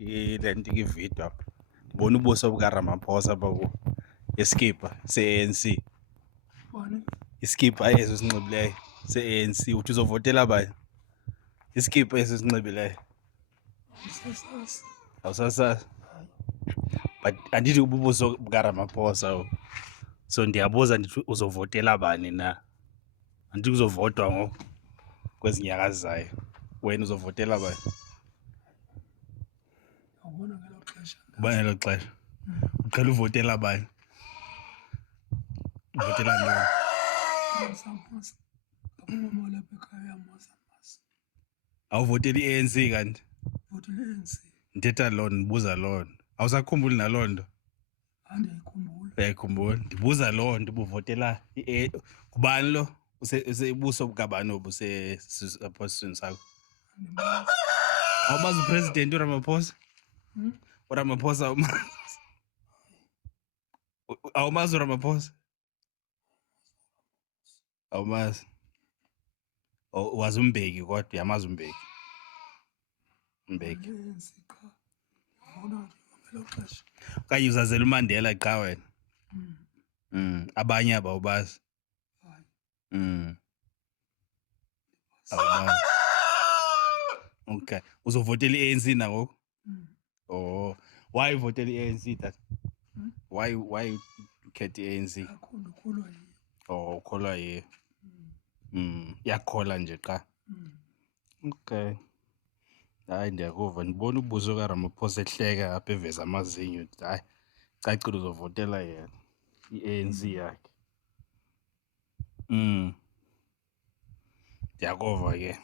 ile nto ividiyo apha ndibona ubuso bukaRamaphosa apha iskipa se-ANC. Iskipa eso sinxibileyo se-ANC uthi uzovotela bani? Iskipa eso sinxibileyo awusasazi, but andithi ububuso bukaRamaphosa. So ndiyabuza ndithi uzovotela bani na? Andithi kuzovotwa ngoku kwezi nyanga zizayo, wena uzovotela bani? Uba ngelo xesha uqhela uvotela bani? Uvotela ntoni? Awuvoteli i-ANC kanti? Ndithetha loo nto, ndibuza loo nto. Awusakhumbuli naloo nto? Uyayikhumbula? Ndibuza loo nto, ubuvotela ngubani lo? Ubuso bukabani obu apha esiswini sakho? Awumazi upresident uRamaphosa? uRamaphosa awumazi uRamaphosa? Awumazi? Wazi uMbeki kodwa uyamazi uMbeki? Mbeki. Okanye uzazela uMandela qha wena? Abanye abawubazi? Awubazi? Okay. Uzovotela i-ANC nangoku? Oh, why uvotela i-ANC tata? Why ukhetha i-ANC? Oh, ukholwa yiyo. Iyakholwa nje qha. Okay. Hayi ndiyakuva, ndibona ubuso kaRamaphosa ehleka apha eveza amazinyo. Hayi cacile uzovotela yena, i-ANC yakhe. Ndiyakuva ke.